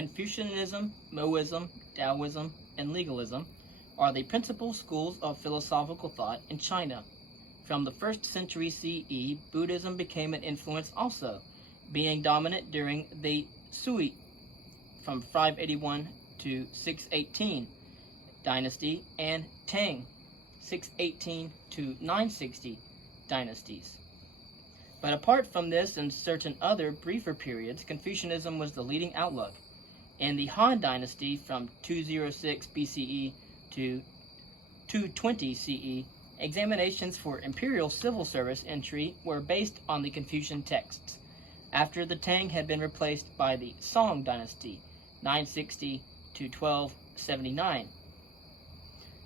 Confucianism, Moism, Taoism, and legalism are the principal schools of philosophical thought in China. From the 1st century CE, Buddhism became an influence also, being dominant during the Sui from 581 to 618 dynasty and Tang 618 to 960 dynasties. But apart from this and certain other briefer periods, Confucianism was the leading outlook. In the Han Dynasty from 206 BCE to 220 CE, examinations for imperial civil service entry were based on the Confucian texts, after the Tang had been replaced by the Song Dynasty, 960 to 1279.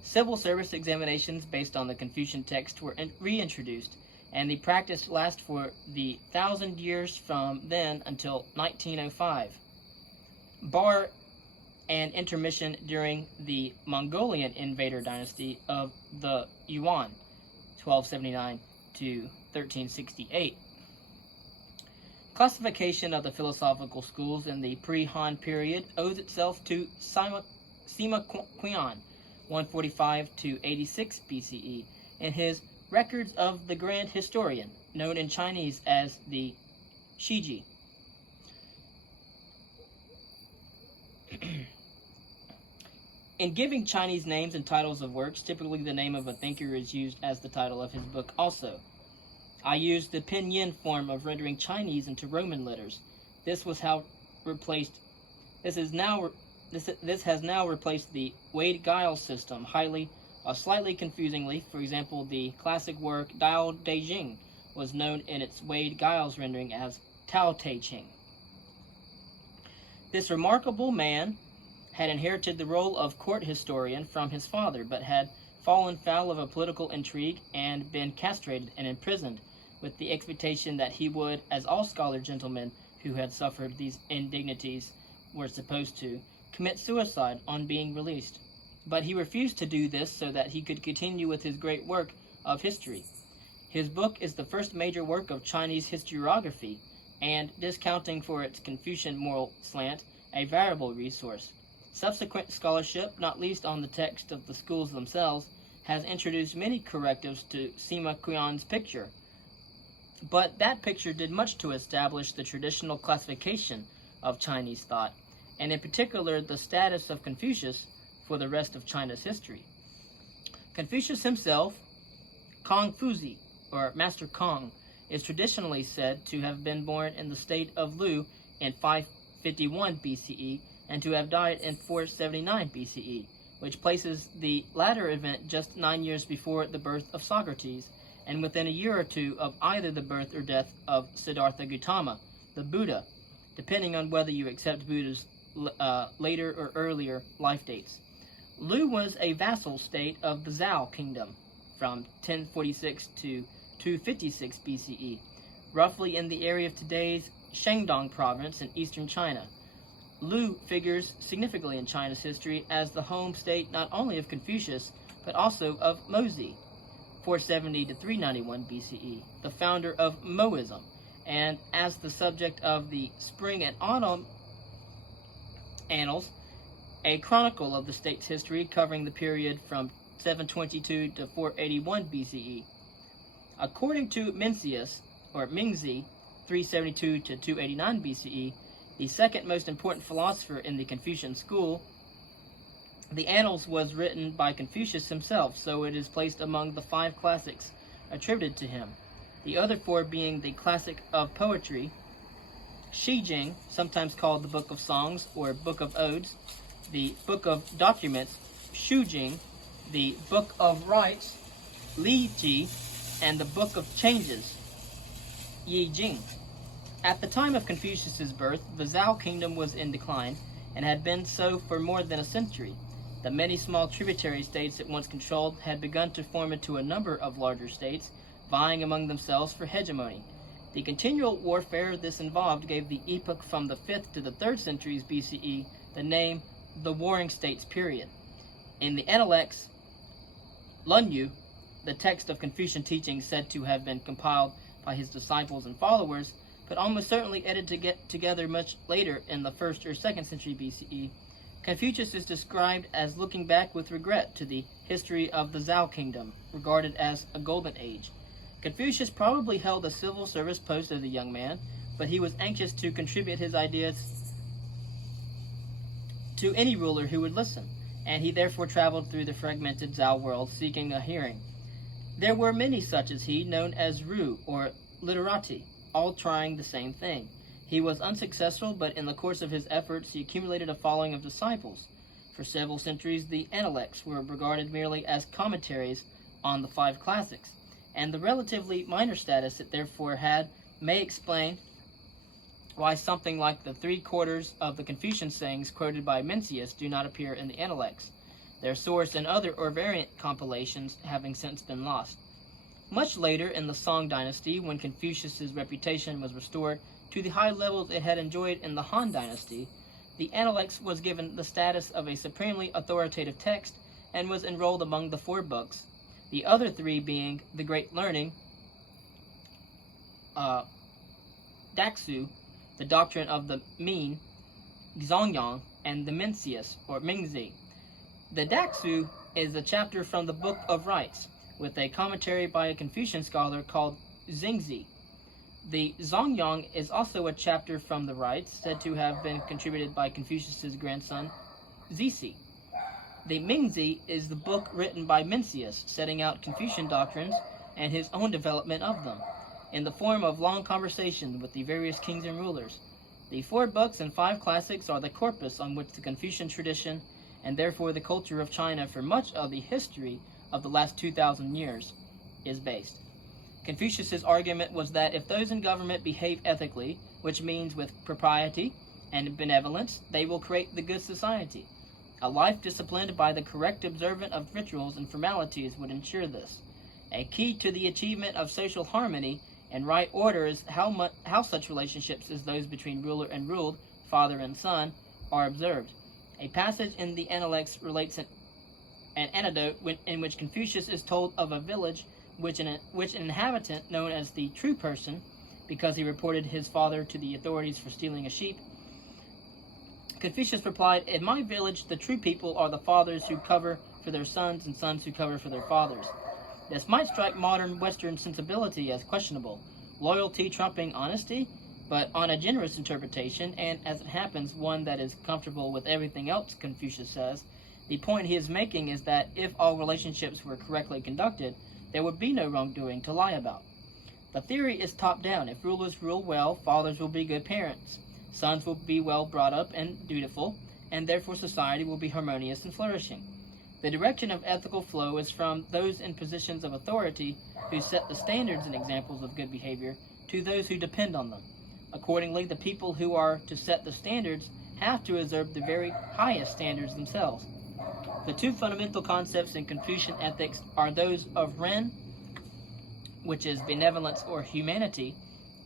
Civil service examinations based on the Confucian text were reintroduced, and the practice lasted for the 1,000 years from then until 1905. Bar an intermission during the Mongolian invader dynasty of the Yuan, 1279 to 1368. Classification of the philosophical schools in the pre-Han period owes itself to Sima Qian, 145 to 86 BCE, in his Records of the Grand Historian, known in Chinese as the Shiji. In giving Chinese names and titles of works, typically the name of a thinker is used as the title of his book also. I used the pinyin form of rendering Chinese into Roman letters. This has now replaced the Wade-Giles system, slightly confusingly. For example, the classic work Dao De Jing was known in its Wade-Giles rendering as Tao Te Ching. This remarkable man had inherited the role of court historian from his father, but had fallen foul of a political intrigue and been castrated and imprisoned, with the expectation that he would, as all scholar gentlemen who had suffered these indignities were supposed to, commit suicide on being released. But he refused to do this so that he could continue with his great work of history. His book is the first major work of Chinese historiography, and, discounting for its Confucian moral slant, a valuable resource. Subsequent scholarship, not least on the text of the schools themselves, has introduced many correctives to Sima Qian's picture. But that picture did much to establish the traditional classification of Chinese thought, and in particular the status of Confucius for the rest of China's history. Confucius himself, Kong Fuzi, or Master Kong, is traditionally said to have been born in the state of Lu in 551 BCE and to have died in 479 BCE, which places the latter event just 9 years before the birth of Socrates, and within a year or two of either the birth or death of Siddhartha Gautama, the Buddha, depending on whether you accept Buddha's later or earlier life dates. Lu was a vassal state of the Zhou kingdom from 1046 to 256 BCE, roughly in the area of today's Shandong province in eastern China. Lu figures significantly in China's history as the home state not only of Confucius, but also of Mozi, 470 to 391 BCE, the founder of Moism, and as the subject of the Spring and Autumn Annals, a chronicle of the state's history covering the period from 722 to 481 BCE. According to Mencius, or Mingzi, 372 to 289 BCE, the second most important philosopher in the Confucian school, the Annals was written by Confucius himself, so it is placed among the 5 classics attributed to him, the other 4 being the classic of poetry, Shi Jing, sometimes called the Book of Songs or Book of Odes, the Book of Documents, Shu Jing, the Book of Rites, Li Ji, and the Book of Changes, Yi Jing. At the time of Confucius's birth, the Zhou kingdom was in decline, and had been so for more than a century. The many small tributary states it once controlled had begun to form into a number of larger states, vying among themselves for hegemony. The continual warfare this involved gave the epoch from the 5th to the 3rd centuries BCE the name the Warring States period. In the Analects, Lunyu, the text of Confucian teaching said to have been compiled by his disciples and followers, but almost certainly edited to get together much later in the 1st or 2nd century BCE, Confucius is described as looking back with regret to the history of the Zhou kingdom, regarded as a golden age. Confucius probably held a civil service post as a young man, but he was anxious to contribute his ideas to any ruler who would listen, and he therefore traveled through the fragmented Zhou world seeking a hearing. There were many such as he, known as Ru, or literati, all trying the same thing. He was unsuccessful, but in the course of his efforts he accumulated a following of disciples. For several centuries the Analects were regarded merely as commentaries on the 5 classics, and the relatively minor status it therefore had may explain why something like the 3/4 of the Confucian sayings quoted by Mencius do not appear in the Analects, their source and other or variant compilations having since been lost. Much later in the Song dynasty, when Confucius's reputation was restored to the high levels it had enjoyed in the Han dynasty, the Analects was given the status of a supremely authoritative text and was enrolled among the 4 books, the other 3 being the Great Learning, Daxu, the Doctrine of the Mean, Zongyang, and the Mencius, or Mingzi. The Daxu is a chapter from the Book of Rites, with a commentary by a Confucian scholar called Xingzi. The Zongyang is also a chapter from the Rites, said to have been contributed by Confucius's grandson, Zisi. The Mingzi is the book written by Mencius, setting out Confucian doctrines and his own development of them, in the form of long conversations with the various kings and rulers. The 4 books and 5 classics are the corpus on which the Confucian tradition, and therefore the culture of China for much of the history of the last 2,000 years, is based. Confucius's argument was that if those in government behave ethically, which means with propriety and benevolence, they will create the good society. A life disciplined by the correct observance of rituals and formalities would ensure this. A key to the achievement of social harmony and right order is how such relationships as those between ruler and ruled, father and son, are observed. A passage in the Analects relates an anecdote in which Confucius is told of a village which an inhabitant known as the True Person, because he reported his father to the authorities for stealing a sheep. Confucius replied, "In my village, the true people are the fathers who cover for their sons and sons who cover for their fathers." This might strike modern Western sensibility as questionable, loyalty trumping honesty, but on a generous interpretation, and as it happens, one that is comfortable with everything else Confucius says, the point he is making is that if all relationships were correctly conducted, there would be no wrongdoing to lie about. The theory is top-down. If rulers rule well, fathers will be good parents, sons will be well brought up and dutiful, and therefore society will be harmonious and flourishing. The direction of ethical flow is from those in positions of authority who set the standards and examples of good behavior to those who depend on them. Accordingly, the people who are to set the standards have to observe the very highest standards themselves. The 2 fundamental concepts in Confucian ethics are those of Ren, which is benevolence or humanity,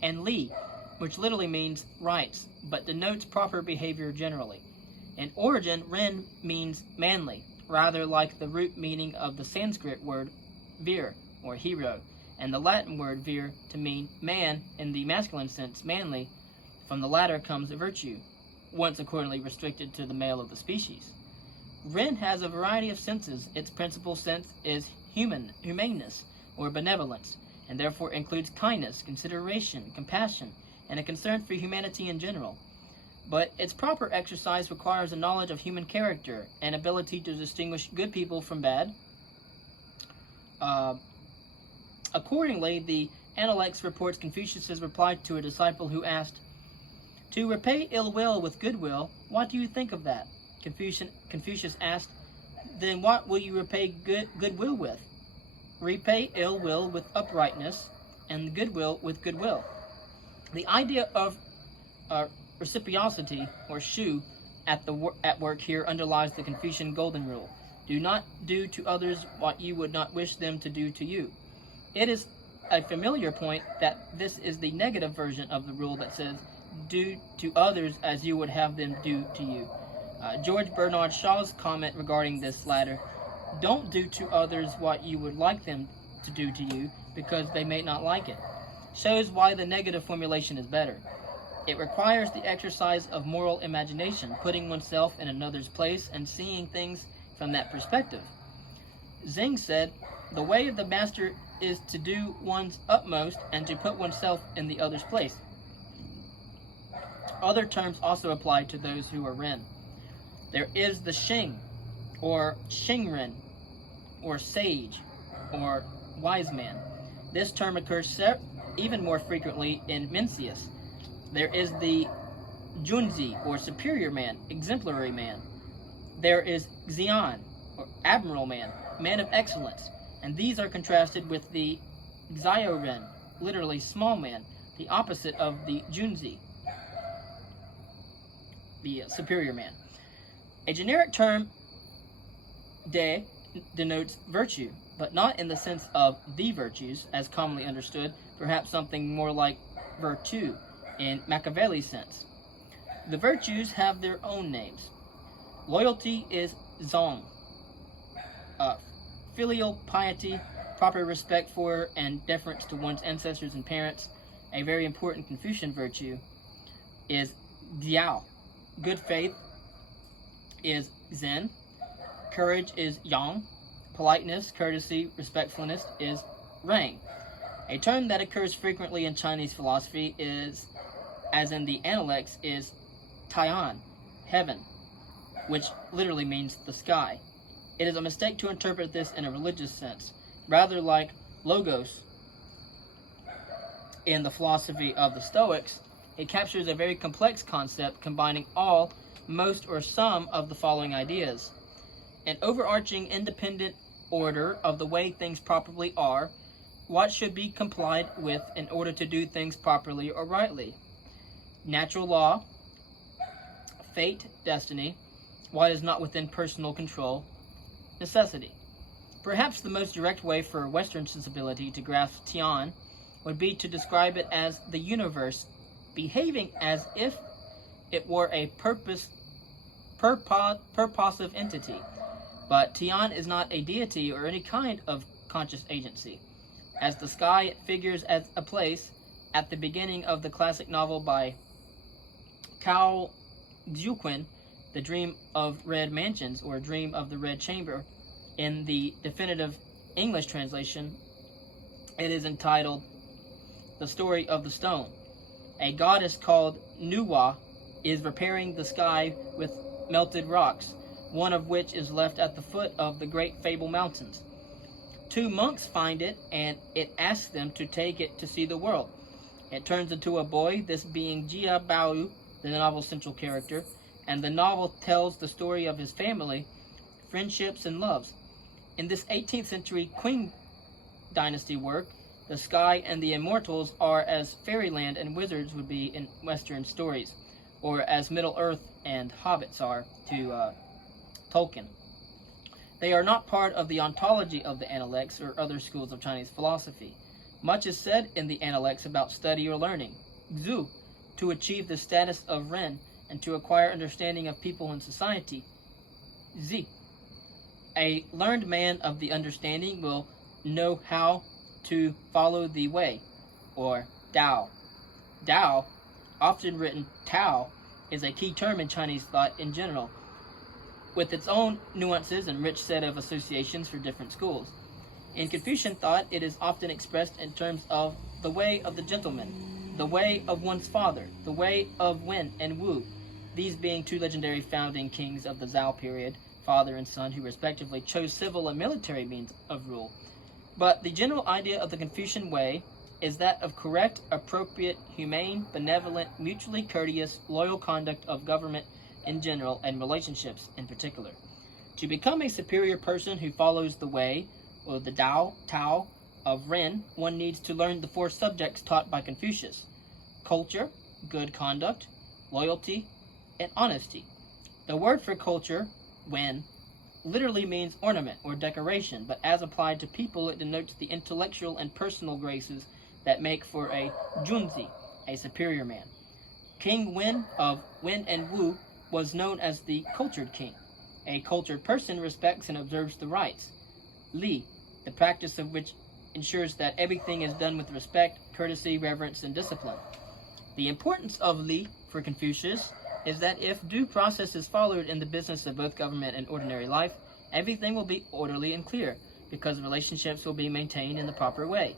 and Li, which literally means rights, but denotes proper behavior generally. In origin, Ren means manly, rather like the root meaning of the Sanskrit word vir, or hero, and the Latin word vir to mean man in the masculine sense, manly. From the latter comes virtue, once accordingly restricted to the male of the species. Ren has a variety of senses. Its principal sense is humaneness, or benevolence, and therefore includes kindness, consideration, compassion, and a concern for humanity in general. But its proper exercise requires a knowledge of human character, and ability to distinguish good people from bad. Accordingly, the Analects reports Confucius's reply to a disciple who asked, "To repay ill will with good will, what do you think of that?" Confucius asked, "Then what will you repay good will with?" "Repay ill will with uprightness, and goodwill with goodwill." The idea of reciprocity, or shu, at work here underlies the Confucian golden rule. Do not do to others what you would not wish them to do to you. It is a familiar point that this is the negative version of the rule that says, do to others as you would have them do to you. George Bernard Shaw's comment regarding this latter, "Don't do to others what you would like them to do to you, because they may not like it." shows why the negative formulation is better. It requires the exercise of moral imagination, putting oneself in another's place and seeing things from that perspective. Zeng said, "The way of the master is to do one's utmost and to put oneself in the other's place." Other terms also apply to those who are Ren. There is the Xing, or Xingren, or sage, or wise man. This term occurs even more frequently in Mencius. There is the Junzi, or superior man, exemplary man. There is Xian, or admiral man, man of excellence, and these are contrasted with the Xiaoren, literally small man, the opposite of the Junzi, the superior man. A generic term, de, denotes virtue, but not in the sense of the virtues, as commonly understood, perhaps something more like virtue in Machiavelli's sense. The virtues have their own names. Loyalty is zong. Filial piety, proper respect for and deference to one's ancestors and parents, a very important Confucian virtue, is diao. Good faith is zen. Courage is yang. Politeness, courtesy, respectfulness is rang. A term that occurs frequently in Chinese philosophy is, as in the Analects, is Tai'an, heaven, which literally means the sky. It is a mistake to interpret this in a religious sense, rather like logos in the philosophy of the Stoics. It captures a very complex concept combining all, most, or some of the following ideas: an overarching independent order of the way things properly are, what should be complied with in order to do things properly or rightly, natural law, fate, destiny, what is not within personal control, necessity. Perhaps the most direct way for a Western sensibility to grasp Tian would be to describe it as the universe behaving as if it were a purposive entity. But Tian is not a deity or any kind of conscious agency. As the sky, it figures as a place at the beginning of the classic novel by Cao Zhuquan, The Dream of Red Mansions, or Dream of the Red Chamber. In the definitive English translation, it is entitled The Story of the Stone. A goddess called Nuwa is repairing the sky with melted rocks, one of which is left at the foot of the Great Fable Mountains. Two monks find it, and it asks them to take it to see the world. It turns into a boy, this being Jia Bao, the novel's central character, and the novel tells the story of his family, friendships, and loves. In this 18th century Qing dynasty work, the sky and the immortals are as fairyland and wizards would be in Western stories, or as Middle-earth and hobbits are to Tolkien. They are not part of the ontology of the Analects or other schools of Chinese philosophy. Much is said in the Analects about study or learning. Xu, to achieve the status of Ren and to acquire understanding of people and society. Zi, a learned man of the understanding will know how to follow the way, or Dao. Dao, often written Tao, is a key term in Chinese thought in general, with its own nuances and rich set of associations for different schools. In Confucian thought, it is often expressed in terms of the way of the gentleman, the way of one's father, the way of Wen and Wu, these being two legendary founding kings of the Zhao period, father and son, who respectively chose civil and military means of rule. But the general idea of the Confucian way is that of correct, appropriate, humane, benevolent, mutually courteous, loyal conduct of government in general and relationships in particular. To become a superior person who follows the way, or the Tao of Ren, one needs to learn the four subjects taught by Confucius: culture, good conduct, loyalty, and honesty. The word for culture, Wen, literally means ornament or decoration, but as applied to people, it denotes the intellectual and personal graces that make for a Junzi, a superior man. King Wen of Wen and Wu was known as the cultured king. A cultured person respects and observes the rites. Li, the practice of which ensures that everything is done with respect, courtesy, reverence, and discipline. The importance of Li for Confucius is that if due process is followed in the business of both government and ordinary life, everything will be orderly and clear, because relationships will be maintained in the proper way.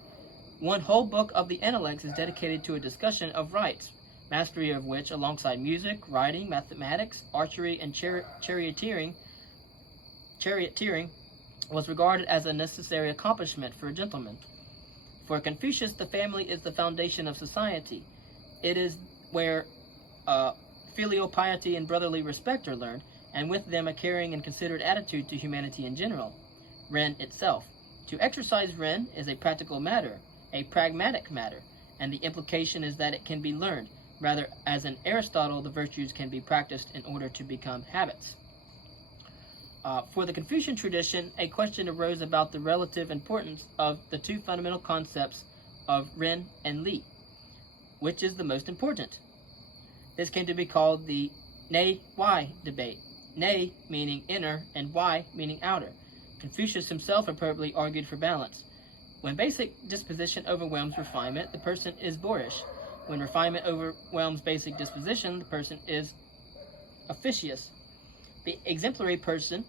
One whole book of the Analects is dedicated to a discussion of rights, mastery of which, alongside music, writing, mathematics, archery, and charioteering, was regarded as a necessary accomplishment for a gentleman. For Confucius, the family is the foundation of society. It is where filial piety and brotherly respect are learned, and with them a caring and considerate attitude to humanity in general. Ren itself. To exercise Ren is a practical matter, a pragmatic matter, and the implication is that it can be learned. Rather, as in Aristotle, the virtues can be practiced in order to become habits. For the Confucian tradition, a question arose about the relative importance of the two fundamental concepts of Ren and Li. Which is the most important? This came to be called the Nei-Wai debate. Nei meaning inner and Wai meaning outer. Confucius himself appropriately argued for balance. When basic disposition overwhelms refinement, the person is boorish. When refinement overwhelms basic disposition, the person is officious. The exemplary person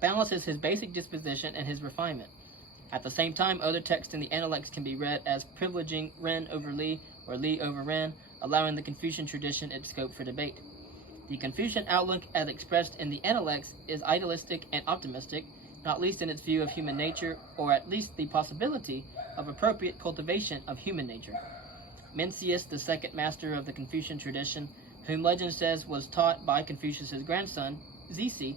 balances his basic disposition and his refinement. At the same time, other texts in the Analects can be read as privileging Ren over Li or Li over Ren, allowing the Confucian tradition its scope for debate. The Confucian outlook as expressed in the Analects is idealistic and optimistic, not least in its view of human nature, or at least the possibility of appropriate cultivation of human nature. Mencius, the second master of the Confucian tradition, whom legend says was taught by Confucius's grandson, Zisi,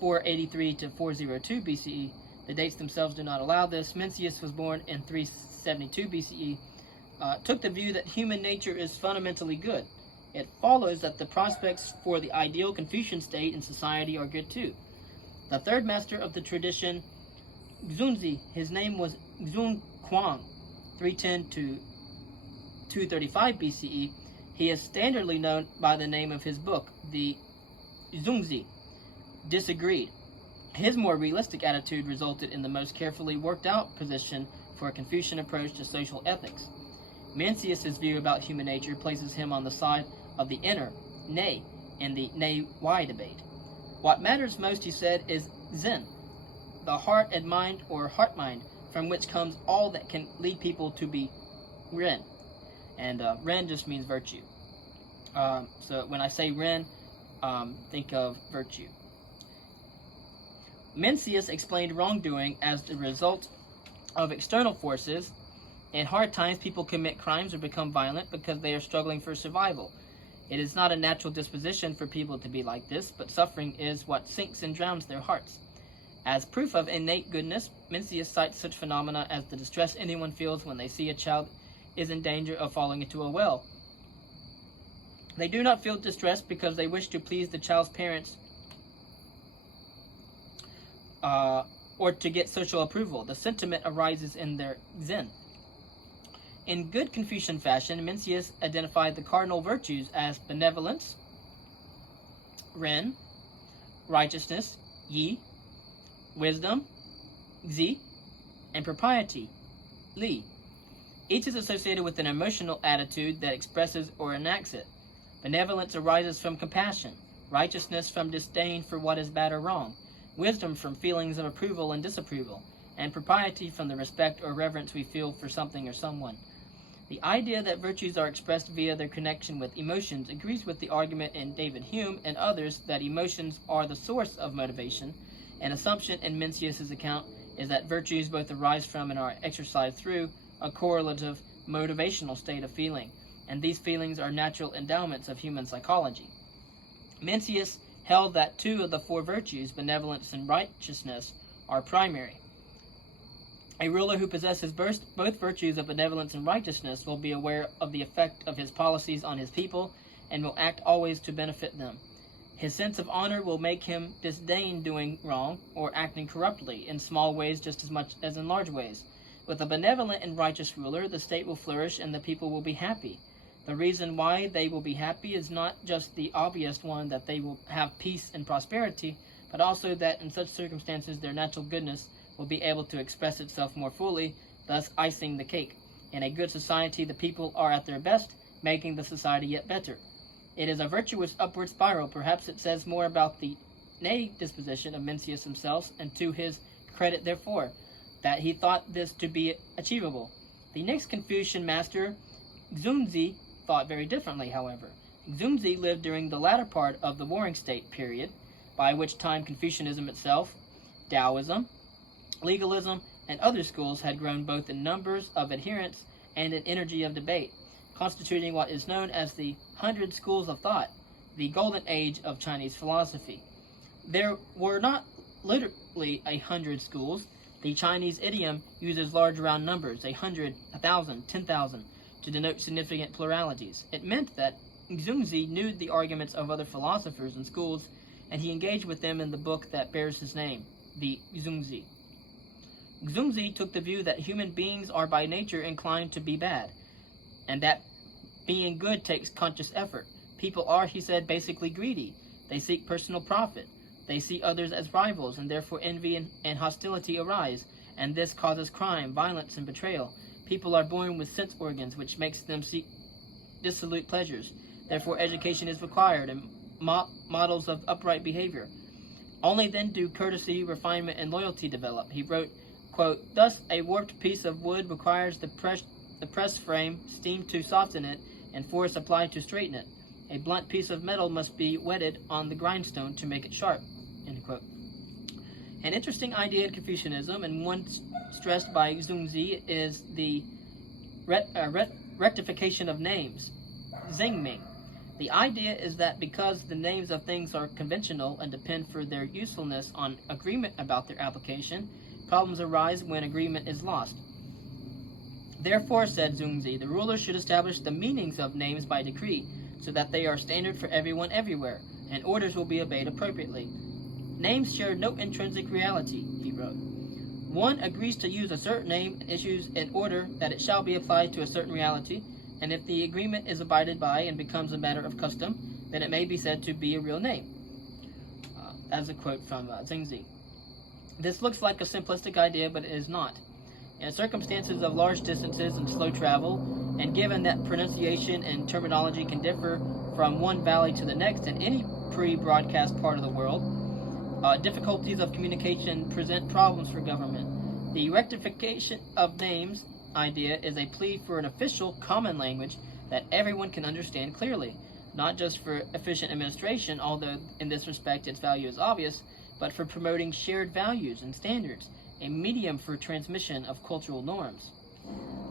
483 to 402 BCE. The dates themselves do not allow this. Mencius was born in 372 BCE, took the view that human nature is fundamentally good. It follows that the prospects for the ideal Confucian state and society are good too. The third master of the tradition, Xunzi, his name was Xun Kuang, 310 to 235 BCE. He is standardly known by the name of his book, the Xunzi, disagreed. His more realistic attitude resulted in the most carefully worked out position for a Confucian approach to social ethics. Mencius's view about human nature places him on the side of the inner, Nei, in the Nei-Wai debate. What matters most, he said, is Zen, the heart and mind or heart-mind, from which comes all that can lead people to be Ren. And Ren just means virtue. So when I say Ren, think of virtue. Mencius explained wrongdoing as the result of external forces. In hard times, people commit crimes or become violent because they are struggling for survival. It is not a natural disposition for people to be like this, but suffering is what sinks and drowns their hearts. As proof of innate goodness, Mencius cites such phenomena as the distress anyone feels when they see a child is in danger of falling into a well. They do not feel distress because they wish to please the child's parents or to get social approval. The sentiment arises in their Zen. In good Confucian fashion, Mencius identified the cardinal virtues as benevolence, Ren, righteousness, Yi, wisdom, Zi, and propriety, Li. Each is associated with an emotional attitude that expresses or enacts it. Benevolence arises from compassion, righteousness from disdain for what is bad or wrong, wisdom from feelings of approval and disapproval, and propriety from the respect or reverence we feel for something or someone. The idea that virtues are expressed via their connection with emotions agrees with the argument in David Hume and others that emotions are the source of motivation. An assumption in Mencius's account is that virtues both arise from and are exercised through a correlative motivational state of feeling, and these feelings are natural endowments of human psychology. Mencius held that two of the four virtues, benevolence and righteousness, are primary. A ruler who possesses both virtues of benevolence and righteousness will be aware of the effect of his policies on his people and will act always to benefit them. His sense of honor will make him disdain doing wrong or acting corruptly, in small ways just as much as in large ways. With a benevolent and righteous ruler, the state will flourish and the people will be happy. The reason why they will be happy is not just the obvious one that they will have peace and prosperity, but also that in such circumstances their natural goodness will be able to express itself more fully, thus icing the cake. In a good society, the people are at their best, making the society yet better. It is a virtuous upward spiral. Perhaps it says more about the nay disposition of Mencius himself, and to his credit, therefore, that he thought this to be achievable. The next Confucian master, Xunzi, thought very differently, however. Xunzi lived during the latter part of the Warring State period, by which time Confucianism itself, Taoism, legalism, and other schools had grown both in numbers of adherents and in energy of debate, constituting what is known as the 100 Schools of Thought, the golden age of Chinese philosophy. There were not literally 100 schools. The Chinese idiom uses large round numbers, 100, 1,000, 10,000, to denote significant pluralities. It meant that Xunzi knew the arguments of other philosophers and schools, and he engaged with them in the book that bears his name, the Xunzi. Xunzi took the view that human beings are by nature inclined to be bad, and that being good takes conscious effort. People are, he said, basically greedy. They seek personal profit. They see others as rivals, and therefore envy and hostility arise, and this causes crime, violence, and betrayal. People are born with sense organs, which makes them seek dissolute pleasures. Therefore, education is required, and models of upright behavior. Only then do courtesy, refinement, and loyalty develop. He wrote, quote, "Thus, a warped piece of wood requires the press frame, steam to soften it, and force applied to straighten it. A blunt piece of metal must be whetted on the grindstone to make it sharp." End quote. An interesting idea in Confucianism, and one stressed by Xunzi, is the rectification of names, Zhengming. The idea is that because the names of things are conventional and depend for their usefulness on agreement about their application, problems arise when agreement is lost. Therefore, said Xunzi, the ruler should establish the meanings of names by decree, so that they are standard for everyone everywhere, and orders will be obeyed appropriately. Names share no intrinsic reality, he wrote. One agrees to use a certain name and issues an order that it shall be applied to a certain reality, and if the agreement is abided by and becomes a matter of custom, then it may be said to be a real name. As a quote from Xunzi. This looks like a simplistic idea, but it is not. In circumstances of large distances and slow travel, and given that pronunciation and terminology can differ from one valley to the next in any pre-broadcast part of the world, difficulties of communication present problems for government. The rectification of names idea is a plea for an official common language that everyone can understand clearly, not just for efficient administration, although in this respect its value is obvious, but for promoting shared values and standards, a medium for transmission of cultural norms.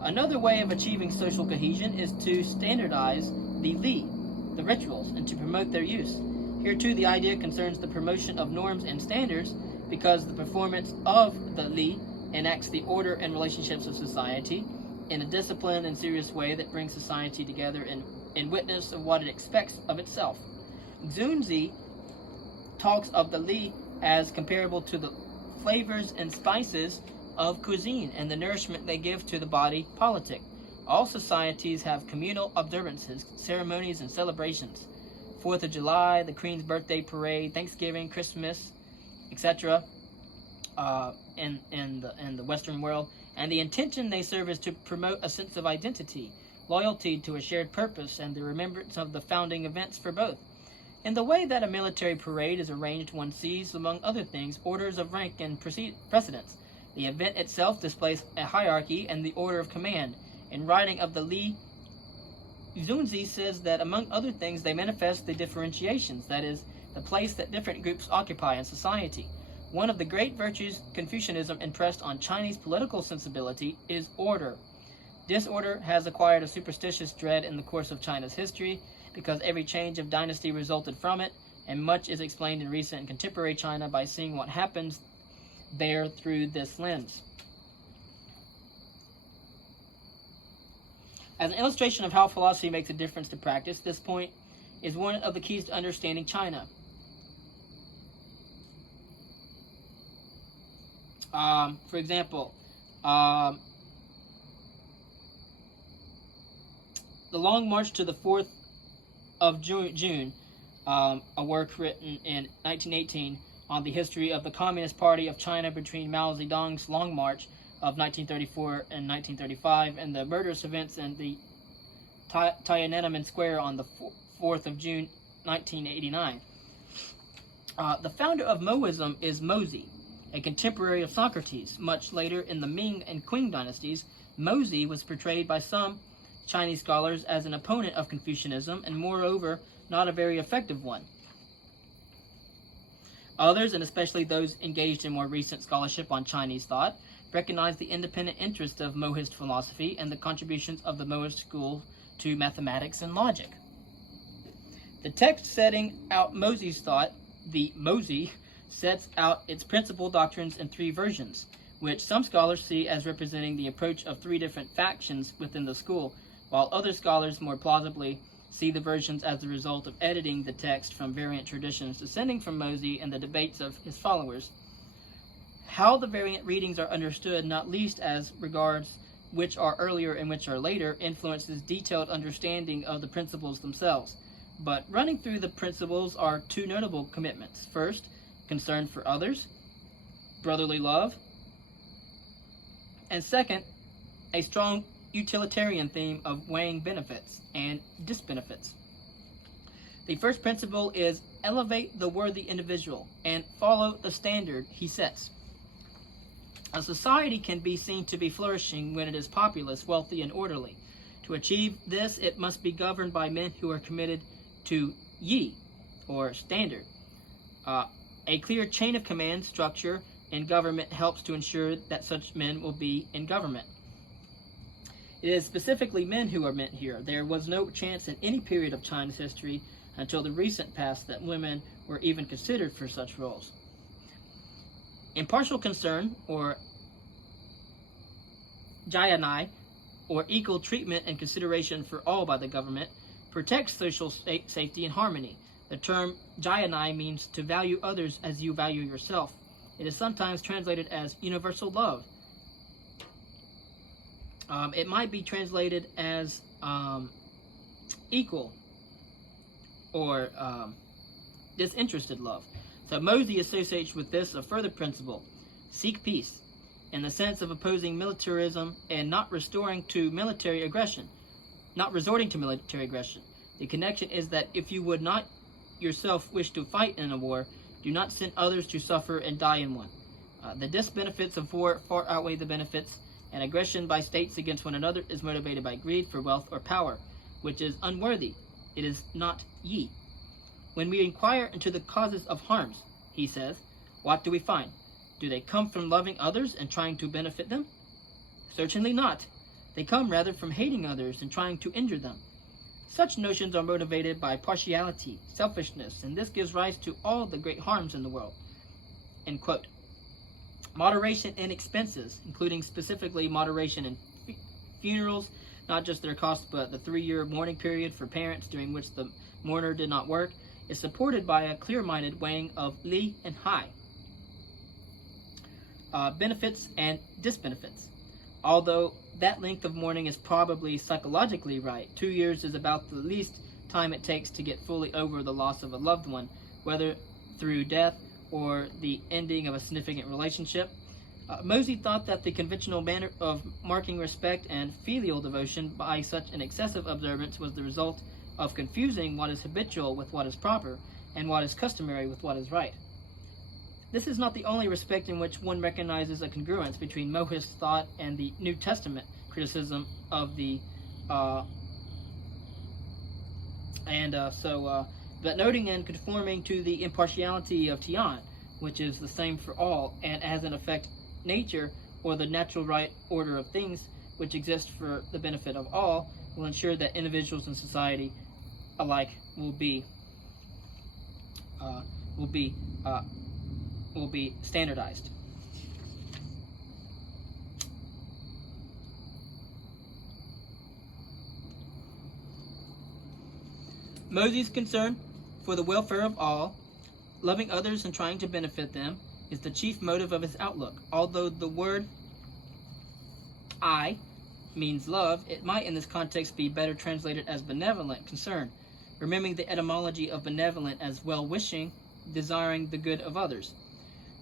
Another way of achieving social cohesion is to standardize the li, the rituals, and to promote their use. Here too the idea concerns the promotion of norms and standards, because the performance of the li enacts the order and relationships of society in a disciplined and serious way that brings society together in witness of what it expects of itself. Xunzi talks of the li as comparable to the flavors and spices of cuisine and the nourishment they give to the body politic. All societies have communal observances, ceremonies, and celebrations. 4th of July, the Queen's birthday parade, Thanksgiving, Christmas, etc. In the Western world, and the intention they serve is to promote a sense of identity, loyalty to a shared purpose, and the remembrance of the founding events for both. In the way that a military parade is arranged, one sees, among other things, orders of rank and precedence. The event itself displays a hierarchy and the order of command. In writing of the Li, Xunzi says that, among other things, they manifest the differentiations, that is, the place that different groups occupy in society. One of the great virtues Confucianism impressed on Chinese political sensibility is order. Disorder has acquired a superstitious dread in the course of China's history, because every change of dynasty resulted from it, and much is explained in recent and contemporary China by seeing what happens there through this lens. As an illustration of how philosophy makes a difference to practice, this point is one of the keys to understanding China. For example, the Long March to the 4th of June, a work written in 1918 on the history of the Communist Party of China between Mao Zedong's Long March of 1934 and 1935 and the murderous events in the Tiananmen Square on the 4th of June 1989. The founder of Maoism is Mozi, a contemporary of Socrates. Much later in the Ming and Qing dynasties, Mozi was portrayed by some Chinese scholars as an opponent of Confucianism and moreover not a very effective one. Others, and especially those engaged in more recent scholarship on Chinese thought, recognize the independent interest of Mohist philosophy and the contributions of the Mohist school to mathematics and logic. The text setting out Mozi's thought, the Mozi, sets out its principal doctrines in three versions, which some scholars see as representing the approach of three different factions within the school, while other scholars more plausibly see the versions as the result of editing the text from variant traditions descending from Mozi and the debates of his followers. How the variant readings are understood, not least as regards which are earlier and which are later, influences detailed understanding of the principles themselves. But running through the principles are two notable commitments. First, concern for others, brotherly love, and second, a strong utilitarian theme of weighing benefits and disbenefits. The first principle is elevate the worthy individual and follow the standard he sets. A society can be seen to be flourishing when it is populous, wealthy, and orderly. To achieve this, it must be governed by men who are committed to yi, or standard. A clear chain of command structure in government helps to ensure that such men will be in government. It is specifically men who are meant here. There was no chance in any period of China's history until the recent past that women were even considered for such roles. Impartial concern, or jianai, or equal treatment and consideration for all by the government, protects social safety and harmony. The term jianai means to value others as you value yourself. It is sometimes translated as universal love. It might be translated as equal or disinterested love. So Mozi associates with this a further principle: seek peace, in the sense of opposing militarism and not resorting to military aggression. The connection is that if you would not yourself wish to fight in a war, do not send others to suffer and die in one. The disbenefits of war far outweigh the benefits, and aggression by states against one another is motivated by greed for wealth or power, which is unworthy. It is not yi. When we inquire into the causes of harms, he says, what do we find? Do they come from loving others and trying to benefit them? Certainly not. They come rather from hating others and trying to injure them. Such notions are motivated by partiality, selfishness, and this gives rise to all the great harms in the world. End quote. Moderation in expenses, including specifically moderation in funerals, not just their cost, but the 3-year mourning period for parents during which the mourner did not work, is supported by a clear-minded weighing of li and hai, benefits and disbenefits. Although that length of mourning is probably psychologically right, 2 years is about the least time it takes to get fully over the loss of a loved one, whether through death or the ending of a significant relationship. Mozi thought that the conventional manner of marking respect and filial devotion by such an excessive observance was the result of confusing what is habitual with what is proper, and what is customary with what is right. This is not the only respect in which one recognizes a congruence between Mohist thought and the New Testament criticism of the but noting and conforming to the impartiality of Tian, which is the same for all, and has in effect nature, or the natural right order of things, which exist for the benefit of all, will ensure that individuals in society alike will be standardized. Mozi's concern for the welfare of all, loving others and trying to benefit them, is the chief motive of his outlook. Although the word I means love, it might in this context be better translated as benevolent concern. Remembering the etymology of benevolent as well-wishing, desiring the good of others.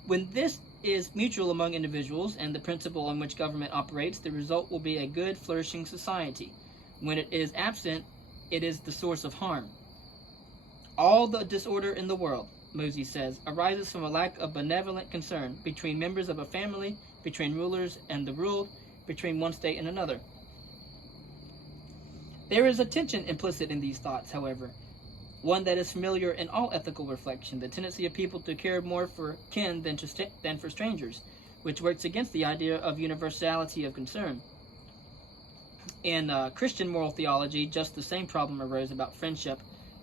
When this is mutual among individuals and the principle on which government operates, the result will be a good, flourishing society. When it is absent, it is the source of harm. All the disorder in the world, Mosey says, arises from a lack of benevolent concern between members of a family, between rulers and the ruled, between one state and another. There is a tension implicit in these thoughts, however, one that is familiar in all ethical reflection, the tendency of people to care more for kin than for strangers, which works against the idea of universality of concern. In Christian moral theology, just the same problem arose about friendship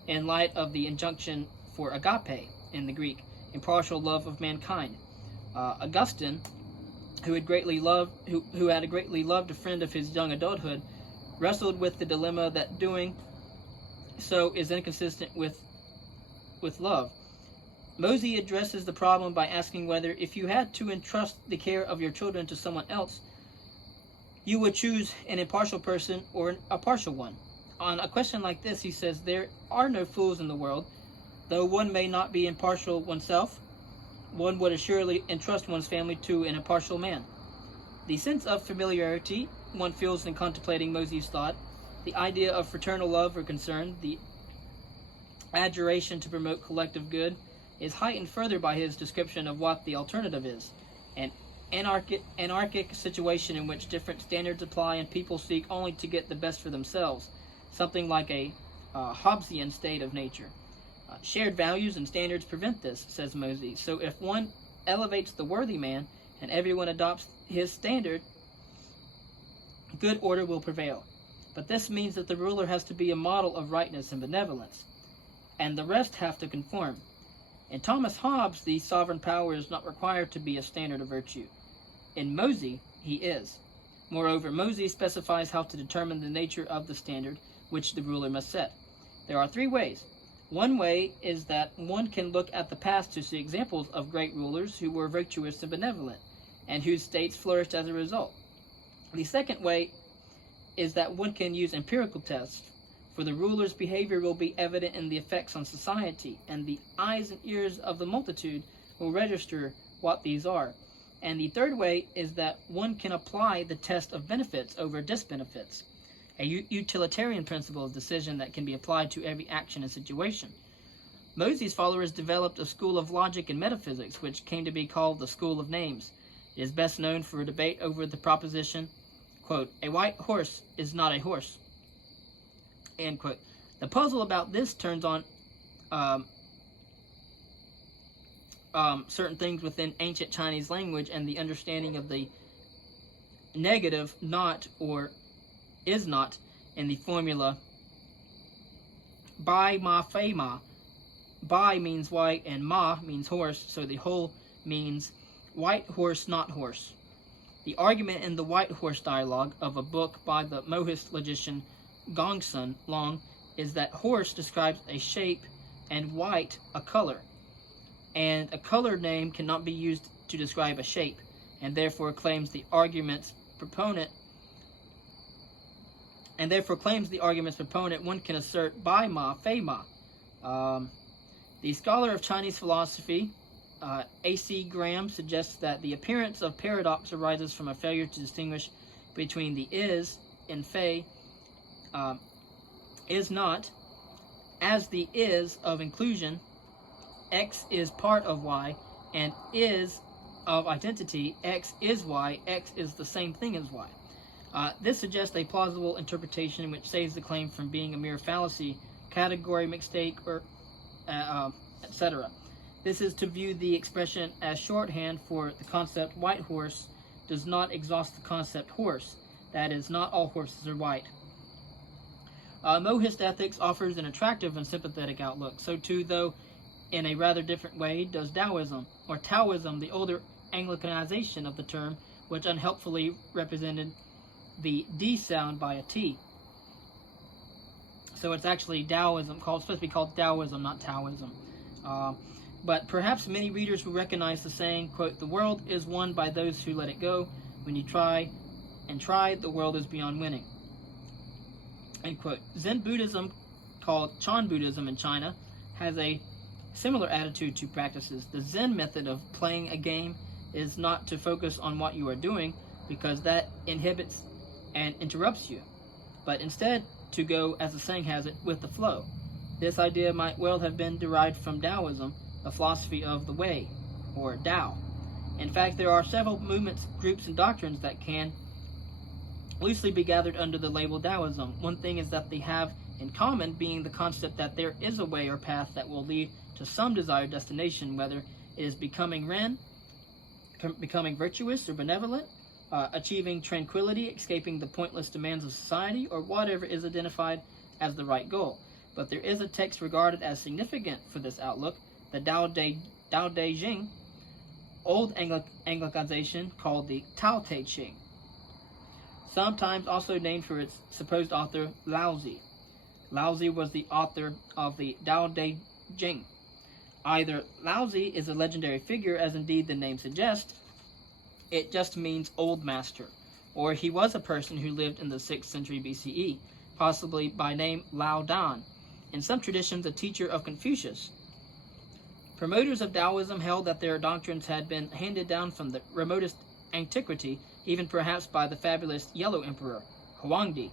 in light of the injunction for agape in the Greek, impartial love of mankind. Augustine, who had greatly loved a friend of his young adulthood, wrestled with the dilemma that doing so is inconsistent with love. Mosey addresses the problem by asking whether, if you had to entrust the care of your children to someone else, you would choose an impartial person or a partial one. On a question like this, he says, there are no fools in the world. Though one may not be impartial oneself, one would assuredly entrust one's family to an impartial man. The sense of familiarity one feels in contemplating Mosey's thought, the idea of fraternal love or concern, the adjuration to promote collective good, is heightened further by his description of what the alternative is, an anarchic situation in which different standards apply and people seek only to get the best for themselves, something like a Hobbesian state of nature. Shared values and standards prevent this, says Mosey. So if one elevates the worthy man and everyone adopts his standard, good order will prevail. But this means that the ruler has to be a model of rightness and benevolence, and the rest have to conform. In Thomas Hobbes, the sovereign power is not required to be a standard of virtue. In Mosey, he is. Moreover, Mosey specifies how to determine the nature of the standard which the ruler must set. There are three ways. One way is that one can look at the past to see examples of great rulers who were virtuous and benevolent, and whose states flourished as a result. The second way is that one can use empirical tests, for the ruler's behavior will be evident in the effects on society, and the eyes and ears of the multitude will register what these are. And the third way is that one can apply the test of benefits over disbenefits, a utilitarian principle of decision that can be applied to every action and situation. Mosey's followers developed a school of logic and metaphysics, which came to be called the School of Names. It is best known for a debate over the proposition, quote, a white horse is not a horse, end quote. The puzzle about this turns on certain things within ancient Chinese language and the understanding of the negative not or is not in the formula bai ma fei ma. Bai means white and ma means horse, so the whole means white horse, not horse. The argument in the White Horse Dialogue of a book by the Mohist logician Gongsun Long is that horse describes a shape and white a color, and a color name cannot be used to describe a shape, and therefore claims the argument's proponent one can assert bai ma fei ma. The scholar of Chinese philosophy, A.C. Graham, suggests that the appearance of paradox arises from a failure to distinguish between the is in fei, is not, as the is of inclusion, x is part of y, and is of identity, x is y, x is the same thing as y. This suggests a plausible interpretation which saves the claim from being a mere fallacy, category mistake, or etc. This is to view the expression as shorthand for the concept white horse does not exhaust the concept horse. That is, not all horses are white. Mohist ethics offers an attractive and sympathetic outlook. So too, though in a rather different way, does Taoism, or Taoism, the older Anglicanization of the term, which unhelpfully represented the D sound by a T. So it's actually Taoism, supposed to be called Taoism, not Taoism. But perhaps many readers will recognize the saying, quote, the world is won by those who let it go. When you try, the world is beyond winning. End quote. Zen Buddhism, called Chan Buddhism in China, has a similar attitude to practices. The Zen method of playing a game is not to focus on what you are doing, because that inhibits and interrupts you, but instead to go, as the saying has it, with the flow. This idea might well have been derived from Taoism, a philosophy of the way, or Tao. In fact, there are several movements, groups, and doctrines that can loosely be gathered under the label Taoism. One thing is that they have in common being the concept that there is a way or path that will lead to some desired destination, whether it is becoming Ren, becoming virtuous or benevolent, achieving tranquility, escaping the pointless demands of society, or whatever is identified as the right goal. But there is a text regarded as significant for this outlook, the Tao Te Ching, Old Anglicanization called the Tao Te Ching, sometimes also named for its supposed author, Laozi. Laozi was the author of the Tao Te Ching. Either Laozi is a legendary figure, as indeed the name suggests, it just means old master, or he was a person who lived in the 6th century BCE, possibly by name Lao Dan, in some traditions a teacher of Confucius. Promoters of Taoism held that their doctrines had been handed down from the remotest antiquity, even perhaps by the fabulous Yellow Emperor, Huangdi,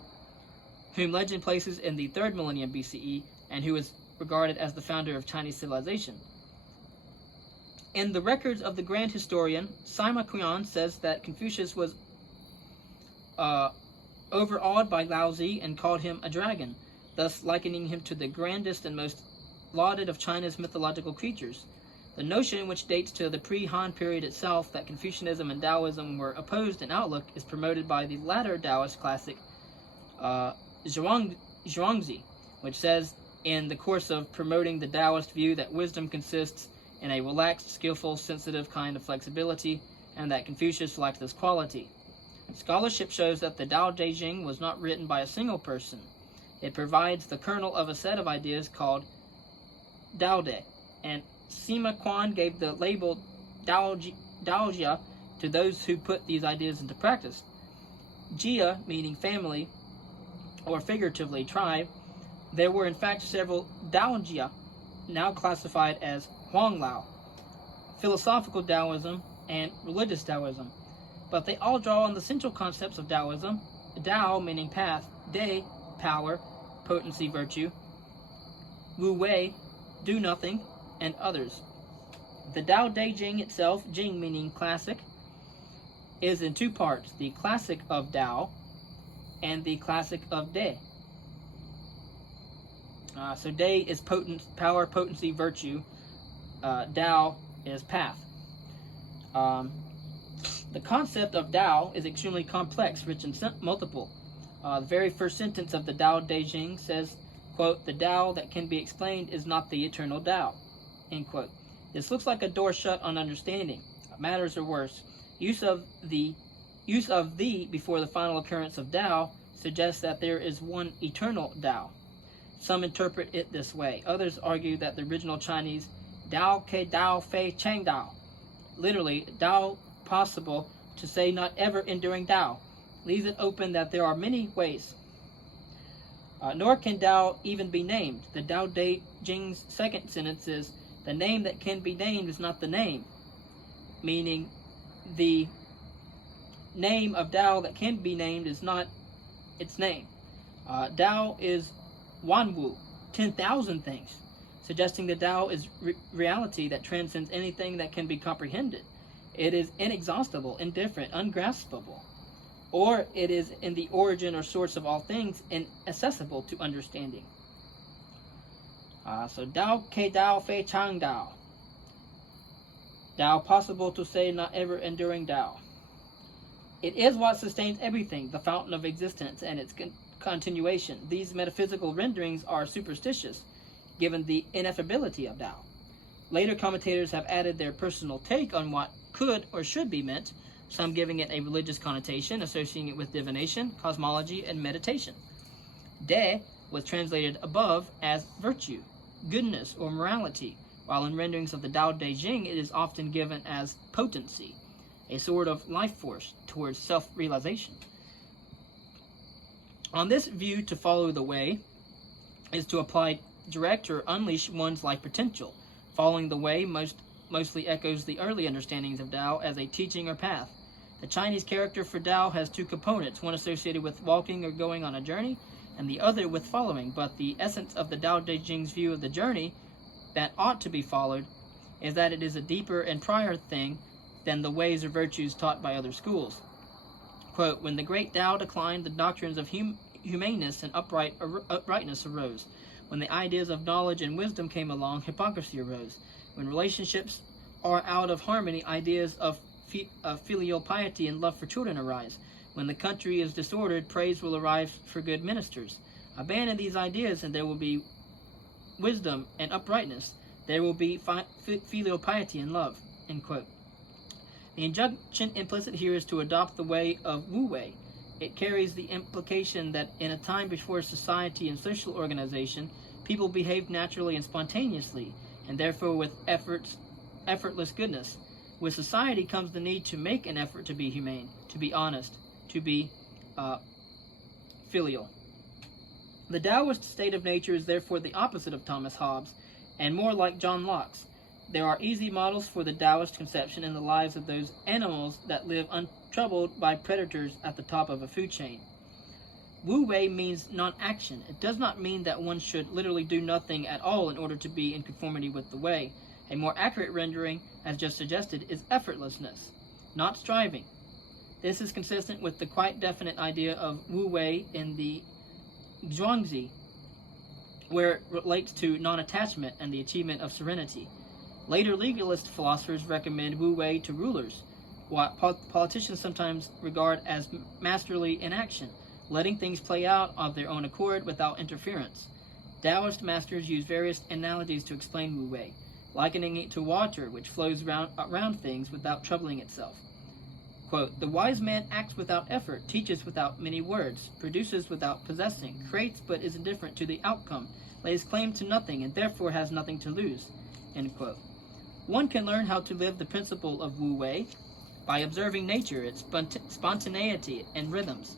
whom legend places in the 3rd millennium BCE, and who is regarded as the founder of Chinese civilization. In the records of the grand historian, Sima Qian says that Confucius was overawed by Laozi and called him a dragon, thus likening him to the grandest and most lauded of China's mythological creatures. The notion, which dates to the pre-Han period itself, that Confucianism and Taoism were opposed in outlook, is promoted by the latter Taoist classic, Zhuangzi, which says, in the course of promoting the Taoist view, that wisdom consists in a relaxed, skillful, sensitive kind of flexibility, and that Confucius lacked this quality. Scholarship shows that the Tao Te Ching was not written by a single person. It provides the kernel of a set of ideas called Daode, and Sima Qian gave the label Daojia to those who put these ideas into practice. Jia, meaning family, or figuratively tribe. There were in fact several Daojia, now classified as Huanglao, philosophical Taoism, and religious Taoism, but they all draw on the central concepts of Taoism: Tao, meaning path; De, power, potency, virtue; Wu Wei, do nothing, and others. The Tao Te Ching itself, Jing meaning classic, is in two parts: the classic of Tao and the classic of De. So De is power, potency, virtue. Tao is path. The concept of Tao is extremely complex, rich and multiple. The very first sentence of the Tao Te Ching says, quote, "The Tao that can be explained is not the eternal Tao," end quote. This looks like a door shut on understanding. Matters are worse. Use of the before the final occurrence of Tao suggests that there is one eternal Tao. Some interpret it this way. Others argue that the original Chinese Dao Ke Dao Fei Chang Dao, literally Tao possible to say not ever enduring Tao, leaves it open that there are many ways. Nor can Tao even be named. The Tao Te Ching's second sentence is, "The name that can be named is not the name," meaning the name of Tao that can be named is not its name. Tao is Wanwu, 10,000 things, suggesting that Tao is reality that transcends anything that can be comprehended. It is inexhaustible, indifferent, ungraspable. Or it is in the origin or source of all things, inaccessible to understanding. So Dao Ke Dao Fei Chang Dao. Tao possible to say, not ever enduring Tao. It is what sustains everything, the fountain of existence and its continuation. These metaphysical renderings are superstitious, given the ineffability of Tao. Later commentators have added their personal take on what could or should be meant, some giving it a religious connotation, associating it with divination, cosmology, and meditation. De was translated above as virtue, goodness, or morality, while in renderings of the Tao Te Ching it is often given as potency, a sort of life force towards self-realization. On this view, to follow the way is to apply direct or unleash one's life potential, Following the way mostly echoes the early understandings of Tao as a teaching or path. The Chinese character for Tao has two components, one associated with walking or going on a journey, and the other with following, but the essence of the Tao Te Ching's view of the journey that ought to be followed is that it is a deeper and prior thing than the ways or virtues taught by other schools. Quote, when the great Tao declined, the doctrines of humaneness and uprightness arose. When the ideas of knowledge and wisdom came along, hypocrisy arose. When relationships are out of harmony, ideas of filial piety and love for children arise. When the country is disordered, praise will arise for good ministers. Abandon these ideas and there will be wisdom and uprightness. There will be filial piety and love. End quote. The injunction implicit here is to adopt the way of Wu Wei. It carries the implication that in a time before society and social organization, people behaved naturally and spontaneously, and therefore with effortless goodness. With society comes the need to make an effort to be humane, to be honest, to be filial. The Taoist state of nature is therefore the opposite of Thomas Hobbes, and more like John Locke's. There are easy models for the Taoist conception in the lives of those animals that live untroubled by predators at the top of a food chain. Wu Wei means non-action. It does not mean that one should literally do nothing at all in order to be in conformity with the way. A more accurate rendering, as just suggested, is effortlessness, not striving. This is consistent with the quite definite idea of Wu Wei in the Zhuangzi, where it relates to non-attachment and the achievement of serenity. Later legalist philosophers recommend Wu Wei to rulers, what politicians sometimes regard as masterly inaction, letting things play out of their own accord without interference. Taoist masters use various analogies to explain Wu Wei, likening it to water which flows around things without troubling itself. Quote, the wise man acts without effort, teaches without many words, produces without possessing, creates but is indifferent to the outcome, lays claim to nothing and therefore has nothing to lose. End quote. One can learn how to live the principle of Wu Wei by observing nature, its spontaneity and rhythms.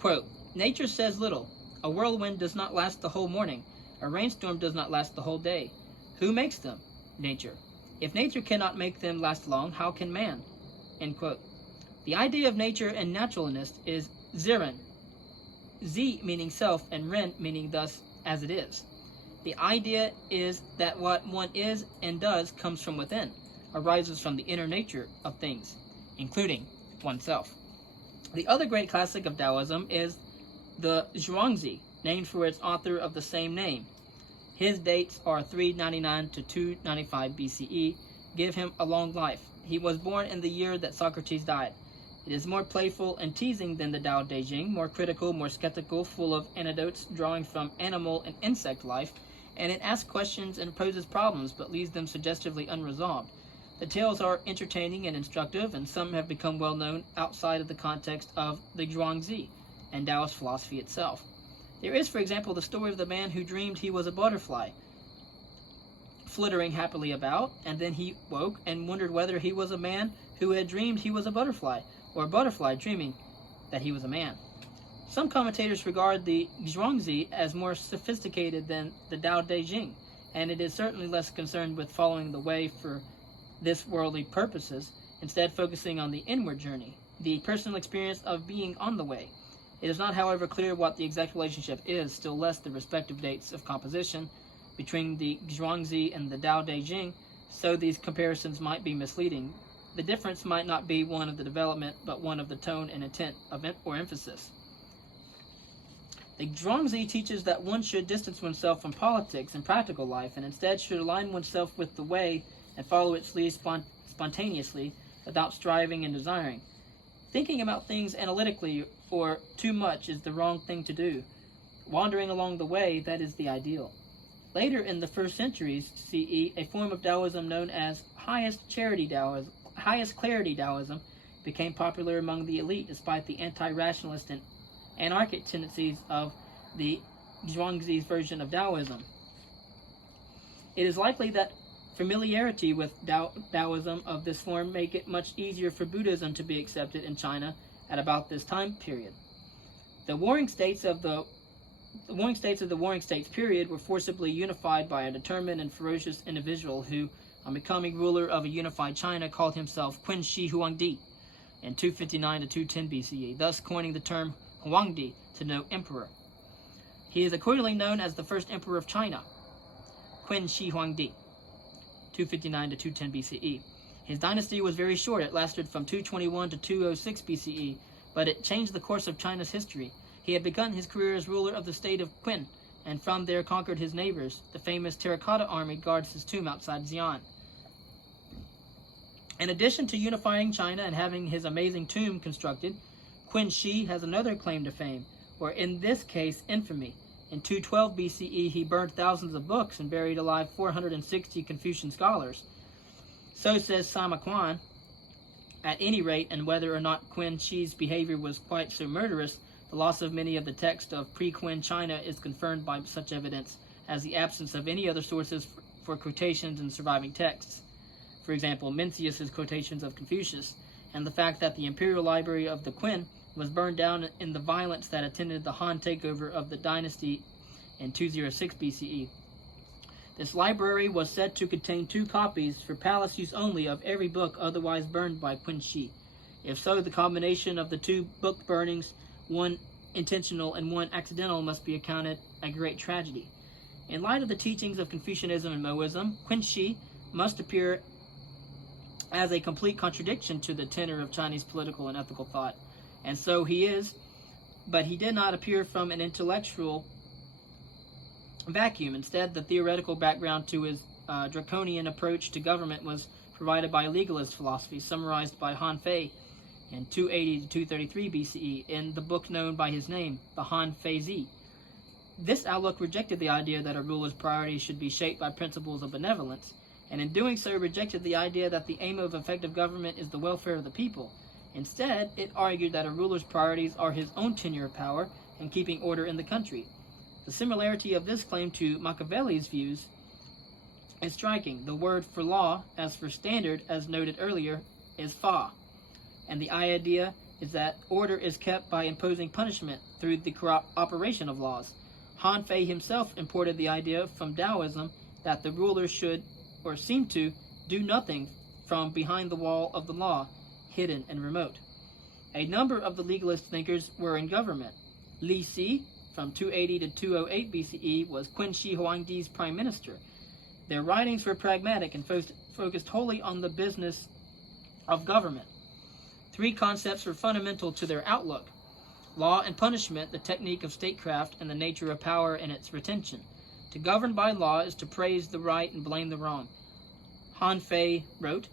Quote, nature says little. A whirlwind does not last the whole morning. A rainstorm does not last the whole day. Who makes them? Nature. If nature cannot make them last long, how can man? End quote. The idea of nature and naturalness is Ziren. Z meaning self and Ren meaning thus as it is. The idea is that what one is and does comes from within, arises from the inner nature of things, including oneself. The other great classic of Taoism is the Zhuangzi, named for its author of the same name. His dates are 399 to 295 BCE, give him a long life. He was born in the year that Socrates died. It is more playful and teasing than the Tao Te Ching, more critical, more skeptical, full of anecdotes drawing from animal and insect life, and it asks questions and poses problems but leaves them suggestively unresolved. The tales are entertaining and instructive, and some have become well known outside of the context of the Zhuangzi and Taoist philosophy itself. There is, for example, the story of the man who dreamed he was a butterfly, flittering happily about, and then he woke and wondered whether he was a man who had dreamed he was a butterfly, or a butterfly dreaming that he was a man. Some commentators regard the Zhuangzi as more sophisticated than the Tao Te Ching, and it is certainly less concerned with following the way for this worldly purposes, instead focusing on the inward journey, the personal experience of being on the way. It is not, however, clear what the exact relationship is, still less the respective dates of composition between the Zhuangzi and the Tao Te Ching, so these comparisons might be misleading. The difference might not be one of the development, but one of the tone and intent or emphasis. The Zhuangzi teaches that one should distance oneself from politics and practical life, and instead should align oneself with the way and follow its lead spontaneously, without striving and desiring. Thinking about things analytically or too much is the wrong thing to do. Wandering along the way, that is the ideal. Later in the 1st centuries CE, a form of Taoism known as highest clarity Taoism became popular among the elite despite the anti-rationalist and anarchic tendencies of the Zhuangzi's version of Taoism. It is likely that familiarity with Taoism of this form make it much easier for Buddhism to be accepted in China at about this time period. The warring states of the The warring states of the Warring States period were forcibly unified by a determined and ferocious individual who, on becoming ruler of a unified China, called himself Qin Shi Huangdi in 259 to 210 BCE, thus coining the term Huangdi to denote emperor. He is accordingly known as the first emperor of China, Qin Shi Huangdi, 259 to 210 BCE. His dynasty was very short. It lasted from 221 to 206 BCE, but it changed the course of China's history. He had begun his career as ruler of the state of Qin, and from there conquered his neighbors. The famous terracotta army guards his tomb outside Xi'an. In addition to unifying China and having his amazing tomb constructed, Qin Shi has another claim to fame, or in this case, infamy. In 212 BCE, he burned thousands of books and buried alive 460 Confucian scholars. So says Sima Qian. At any rate, and whether or not Qin Shi's behavior was quite so murderous, the loss of many of the texts of pre-Qin China is confirmed by such evidence as the absence of any other sources for quotations in surviving texts. For example, Mencius's quotations of Confucius, and the fact that the imperial library of the Qin was burned down in the violence that attended the Han takeover of the dynasty in 206 BCE. This library was said to contain 2 copies for palace use only of every book otherwise burned by Qin Shi. If so, the combination of the 2 book burnings, one intentional and one accidental, must be accounted a great tragedy. In light of the teachings of Confucianism and Moism, Qin Shi must appear as a complete contradiction to the tenor of Chinese political and ethical thought. And so he is, but he did not appear from an intellectual vacuum. Instead, the theoretical background to his draconian approach to government was provided by legalist philosophy, summarized by Han Fei in 280 to 233 BCE in the book known by his name, the Han Fei Zi. This outlook rejected the idea that a ruler's priorities should be shaped by principles of benevolence, and in doing so rejected the idea that the aim of effective government is the welfare of the people. Instead, it argued that a ruler's priorities are his own tenure of power and keeping order in the country. The similarity of this claim to Machiavelli's views is striking. The word for law, as for standard, as noted earlier, is fa, and the idea is that order is kept by imposing punishment through the corrupt operation of laws. Han Fei himself imported the idea from Taoism that the ruler should, or seem to, do nothing from behind the wall of the law, hidden and remote. A number of the legalist thinkers were in government. Li Si, from 280 to 208 BCE, was Qin Shi Huangdi's prime minister. Their writings were pragmatic and focused wholly on the business of government. 3 concepts were fundamental to their outlook: law and punishment, the technique of statecraft, and the nature of power and its retention. To govern by law is to praise the right and blame the wrong. Han Fei wrote,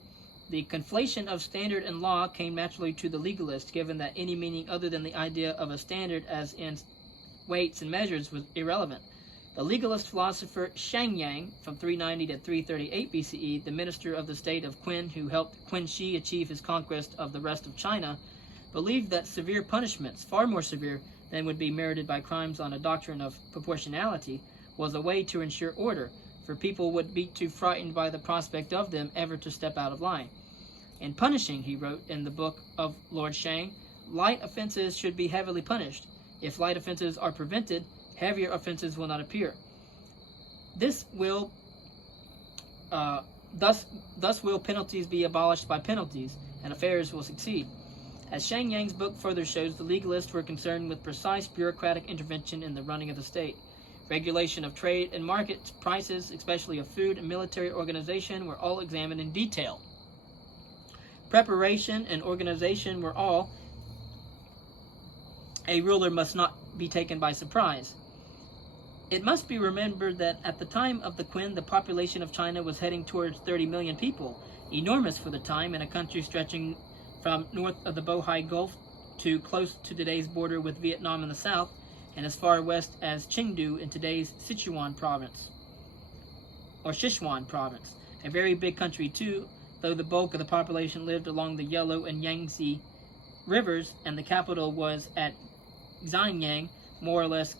"The conflation of standard and law came naturally to the legalist, given that any meaning other than the idea of a standard as in weights and measures was irrelevant." The legalist philosopher Shang Yang, from 390 to 338 BCE, the minister of the state of Qin who helped Qin Shi achieve his conquest of the rest of China, believed that severe punishments, far more severe than would be merited by crimes on a doctrine of proportionality, was a way to ensure order, for people would be too frightened by the prospect of them ever to step out of line. In punishing, he wrote in the book of Lord Shang, light offenses should be heavily punished. If light offenses are prevented, heavier offenses will not appear. Thus will penalties be abolished by penalties, and affairs will succeed. As Shang Yang's book further shows, the legalists were concerned with precise bureaucratic intervention in the running of the state. Regulation of trade and market prices, especially of food and military organization, were all examined in detail. Preparation and organization were all. A ruler must not be taken by surprise. It must be remembered that at the time of the Qin, the population of China was heading towards 30 million people, enormous for the time, in a country stretching from north of the Bohai Gulf to close to today's border with Vietnam in the south, and as far west as Chengdu in today's Sichuan province, or Sichuan province. A very big country too, though the bulk of the population lived along the Yellow and Yangtze rivers, and the capital was at Xianyang, more or less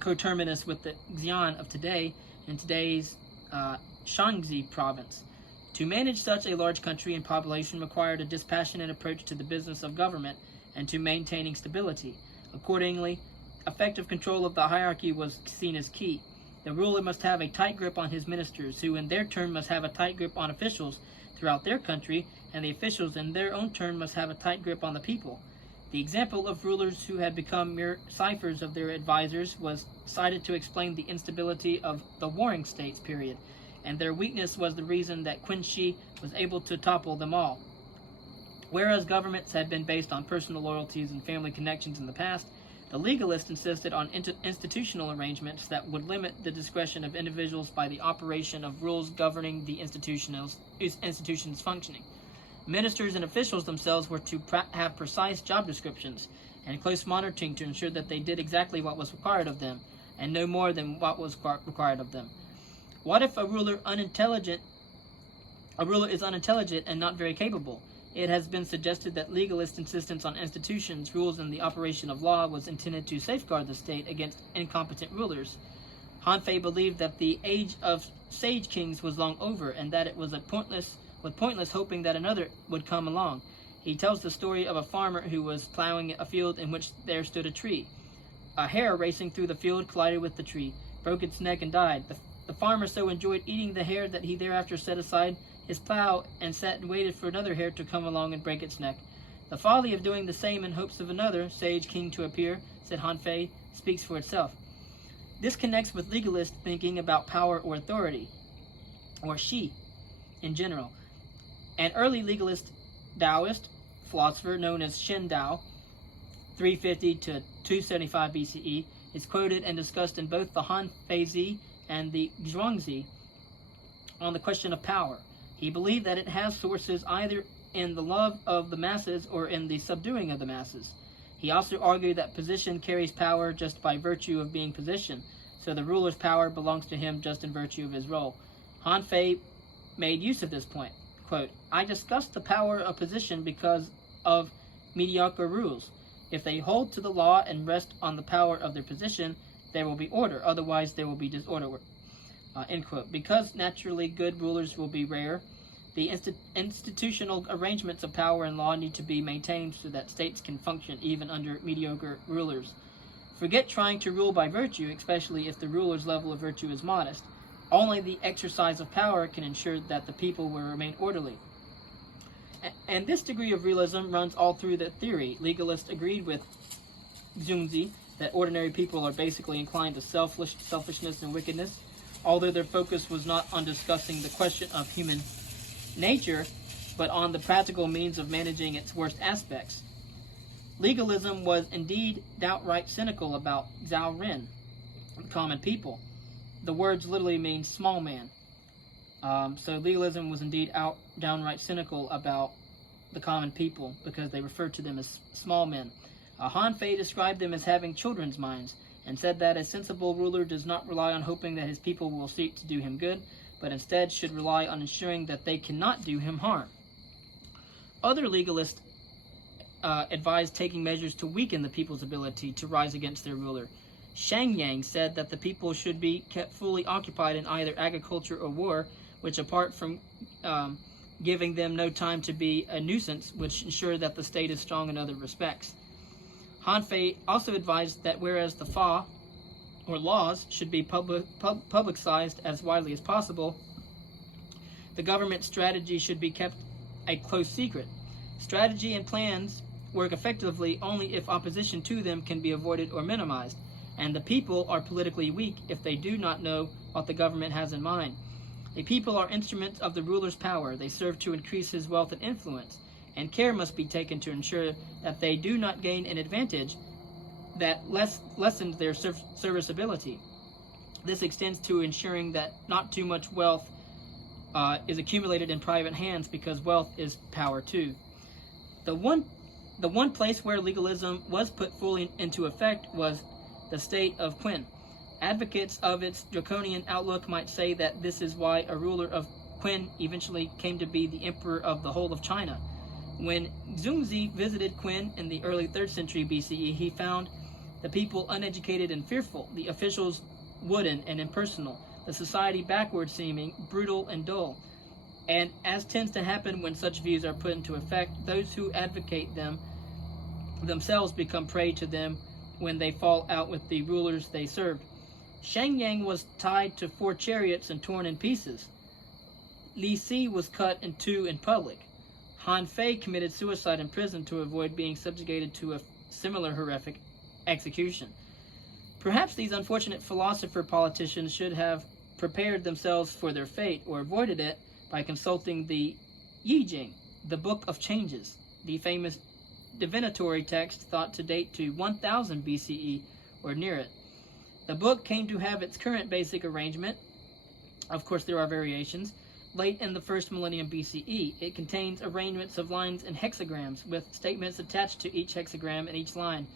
coterminous with the Xi'an of today in today's Shaanxi province. To manage such a large country and population required a dispassionate approach to the business of government and to maintaining stability. Accordingly, effective control of the hierarchy was seen as key. The ruler must have a tight grip on his ministers, who in their turn must have a tight grip on officials throughout their country, and the officials in their own turn must have a tight grip on the people. The example of rulers who had become mere ciphers of their advisors was cited to explain the instability of the Warring States period, and their weakness was the reason that Qin Shi was able to topple them all. Whereas governments had been based on personal loyalties and family connections in the past, the legalists insisted on institutional arrangements that would limit the discretion of individuals by the operation of rules governing the institution's functioning. Ministers and officials themselves were to have precise job descriptions and close monitoring to ensure that they did exactly what was required of them, and no more than what was required of them. What if a ruler is unintelligent and not very capable? It has been suggested that legalist insistence on institutions, rules, and the operation of law was intended to safeguard the state against incompetent rulers. Han Fei believed that the age of sage kings was long over, and that it was pointless hoping that another would come along. He tells the story of a farmer who was plowing a field in which there stood a tree. A hare racing through the field collided with the tree, broke its neck, and died. The farmer so enjoyed eating the hare that he thereafter set aside his plow and sat and waited for another hare to come along and break its neck. The folly of doing the same in hopes of another sage king to appear, said Han Fei, speaks for itself. This connects with legalist thinking about power or authority, or Shi, in general. An early legalist Taoist philosopher known as Shen Dao, 350 to 275 BCE, is quoted and discussed in both the Han Feizi and the Zhuangzi on the question of power. He believed that it has sources either in the love of the masses or in the subduing of the masses. He also argued that position carries power just by virtue of being position, so the ruler's power belongs to him just in virtue of his role. Han Fei made use of this point. Quote, I discussed the power of position because of mediocre rules. If they hold to the law and rest on the power of their position, there will be order, otherwise there will be disorder. End quote. Because naturally good rulers will be rare, the institutional arrangements of power and law need to be maintained so that states can function even under mediocre rulers. Forget trying to rule by virtue, especially if the ruler's level of virtue is modest. Only the exercise of power can ensure that the people will remain orderly. And this degree of realism runs all through the theory. Legalists agreed with Zhuangzi that ordinary people are basically inclined to selfishness and wickedness, although their focus was not on discussing the question of human nature, but on the practical means of managing its worst aspects. Legalism was indeed downright cynical about Zhao Ren, the common people. The words literally mean small man. So legalism was indeed downright cynical about the common people because they referred to them as small men. Han Fei described them as having children's minds and said that a sensible ruler does not rely on hoping that his people will seek to do him good, but instead should rely on ensuring that they cannot do him harm. Other legalists advised taking measures to weaken the people's ability to rise against their ruler. Shang Yang said that the people should be kept fully occupied in either agriculture or war, which apart from giving them no time to be a nuisance, would ensure that the state is strong in other respects. Han Fei also advised that whereas the Fa, or laws, should be publicized as widely as possible, the government strategy should be kept a close secret. Strategy and plans work effectively only if opposition to them can be avoided or minimized, and the people are politically weak if they do not know what the government has in mind. The people are instruments of the ruler's power. They serve to increase his wealth and influence, and care must be taken to ensure that they do not gain an advantage that lessens their serviceability. This extends to ensuring that not too much wealth is accumulated in private hands, because wealth is power too. The one place where legalism was put fully into effect was the state of Qin. Advocates of its draconian outlook might say that this is why a ruler of Qin eventually came to be the emperor of the whole of China. When Zhuangzi visited Qin in the early 3rd century BCE, he found the people uneducated and fearful, the officials wooden and impersonal, the society backward-seeming, brutal and dull. And as tends to happen when such views are put into effect, those who advocate them themselves become prey to them when they fall out with the rulers they served. Sheng Yang was tied to 4 chariots and torn in pieces. Li Si was cut in 2 in public. Han Fei committed suicide in prison to avoid being subjugated to a similar horrific execution. Perhaps these unfortunate philosopher-politicians should have prepared themselves for their fate, or avoided it, by consulting the Yi Jing, the Book of Changes, the famous divinatory text thought to date to 1000 BCE or near it. The book came to have its current basic arrangement. Of course, there are variations. Late in the first millennium BCE, it contains arrangements of lines and hexagrams, with statements attached to each hexagram and each line,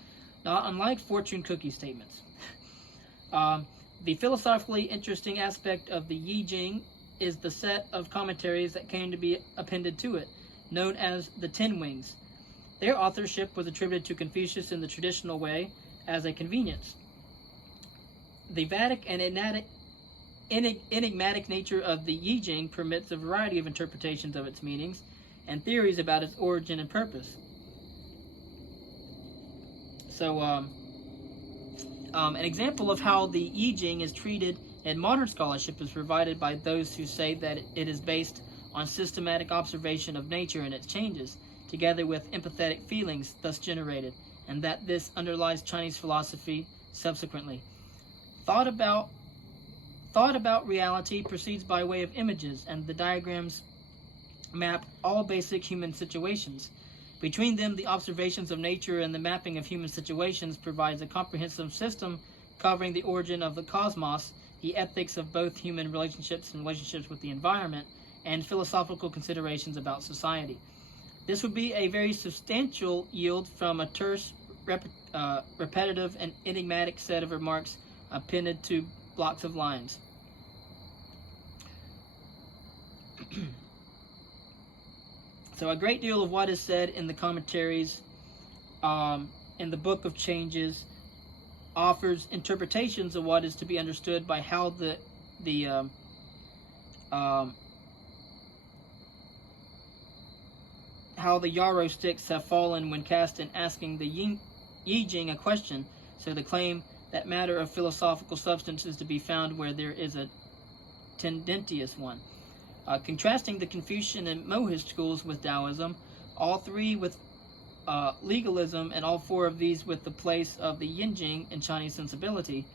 not unlike fortune cookie statements. The philosophically interesting aspect of the Yi Jing is the set of commentaries that came to be appended to it, known as the Ten Wings. Their authorship was attributed to Confucius in the traditional way as a convenience. The Vedic and enigmatic nature of the Yi Jing permits a variety of interpretations of its meanings and theories about its origin and purpose. So, an example of how the Yi Jing is treated in modern scholarship is provided by those who say that it is based on systematic observation of nature and its changes, together with empathetic feelings thus generated, and that this underlies Chinese philosophy subsequently. Thought about reality proceeds by way of images, and the diagrams map all basic human situations. Between them, the observations of nature and the mapping of human situations provides a comprehensive system covering the origin of the cosmos, the ethics of both human relationships and relationships with the environment, and philosophical considerations about society. This would be a very substantial yield from a terse, repetitive, and enigmatic set of remarks appended to blocks of lines. So a great deal of what is said in the commentaries in the Book of Changes offers interpretations of what is to be understood by how the yarrow sticks have fallen when cast in asking the Yi Jing a question, so the claim that matter of philosophical substance is to be found where there is a tendentious one. Contrasting the Confucian and Mohist schools with Taoism, all 3 with legalism, and all 4 of these with the place of the Yin Jing in Chinese sensibility,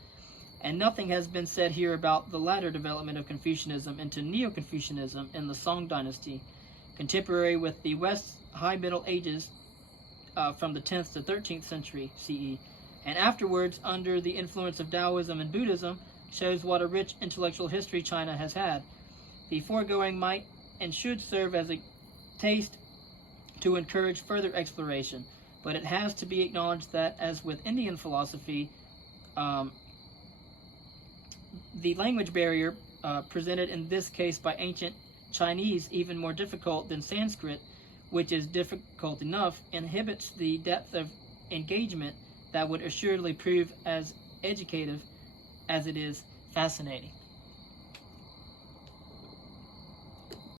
and nothing has been said here about the latter development of Confucianism into Neo-Confucianism in the Song dynasty, contemporary with the West's High Middle Ages from the 10th to 13th century CE, and afterwards under the influence of Taoism and Buddhism, shows what a rich intellectual history China has had. The foregoing might and should serve as a taste to encourage further exploration, but it has to be acknowledged that, as with Indian philosophy, the language barrier presented in this case by ancient Chinese, even more difficult than Sanskrit, which is difficult enough, inhibits the depth of engagement that would assuredly prove as educative as it is fascinating.